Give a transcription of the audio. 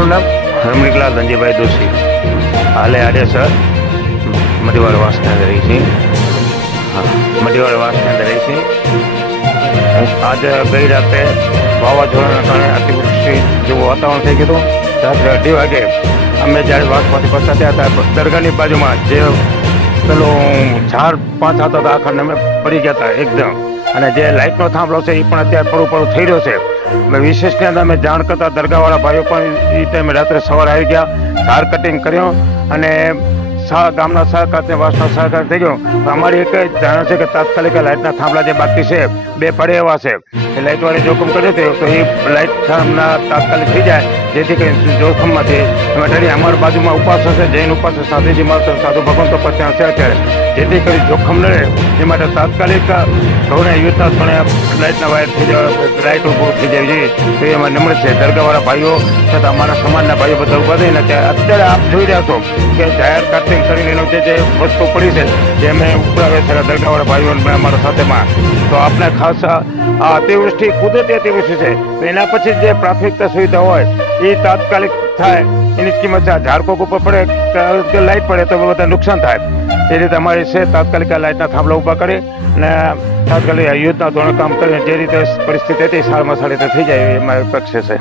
આપણું નામ? રમણીકલાલ ધનજીભાઈ દોશી. હાલે આડેસર મઢીવાડ વાસની અંદર રહી છે. હા, મઢીવાડ વાસની અંદર રહી છે. આજે ગઈ રાતે વાવાઝોડાના કારણે અતિવૃષ્ટિ જેવું વાતાવરણ થઈ ગયું હતું. રાત્રે 2:30 વાગે અમે જ્યારે વાસમાંથી પસાર થયા હતા, દરગાહની બાજુમાં જે પેલું ઝાડ 5 હતા આખા અમે પડી ગયા હતા એકદમ. અને જે લાઇટનો થાંભલો છે એ પણ અત્યારે પડું થઈ રહ્યો છે. અમે વિશેષની અંદર અમે જાણ કરતા દરગાહવાળા ભાઈઓ પણ એ ટાઈમે રાત્રે સવારે આવી ગયા, ઝાડ કટિંગ કર્યો અને ગામના સહકાર વાસનો સહકાર થઈ ગયો. અમારી એક જ ધારણા છે કે તાત્કાલિક લાઇટના થાંભલા જે બાકી છે 2 પડે એવા છે, એ લાઇટવાળી જોખમ કર્યું હતું તો એ લાઇટ થાંભલા તાત્કાલિક થઈ જાય, જેથી કરી જોખમમાંથી અમે ડરી. અમારી બાજુમાં ઉપાસો છે, જૈન ઉપાસો સાધુજી માત્ર સાધુ ભગવાન તો ત્યાં છે અત્યારે, જેથી કરી જોખમ ન રહે એ માટે તાત્કાલિક ધોરણે યુદ્ધના ધોરણે લાઇટના વાયર થઈ જવા, લાઇટ ઊભું થઈ જાય છે. તો એમાં નમ્ર છે દરગાહવાળા ભાઈઓ તથા અમારા સમાજના ભાઈઓ બધા ઉભા થઈને અત્યારે આપ જોઈ રહ્યા છો કે જાહેર કાસ્ટિંગ કરીને એનું જે વસ્તુ પડી છે જે અમે ઉપરાવે છે દરગાહવાળા ભાઈઓ અમારા સાથેમાં. તો આપણે ખાસ આ અતિવૃષ્ટિ કુદરતી અતિવૃષ્ટિ છે, તો એના પછી જે પ્રાથમિકતા સુવિધા હોય એ તાત્કાલિક થાય એની કિંમત છે. ઝાડકોક ઉપર પડે કે લાઇટ પડે તો બધા નુકસાન થાય, એ રીતે અમારી છે તાત્કાલિક લાઇટના થાંભલા ઊભા કરી અને તાત્કાલિક યુદ્ધના ધોરણે કામ કરીને જે રીતે પરિસ્થિતિ હતી સારામાં સારી રીતે થઈ જાય એ અમારી અપેક્ષા છે.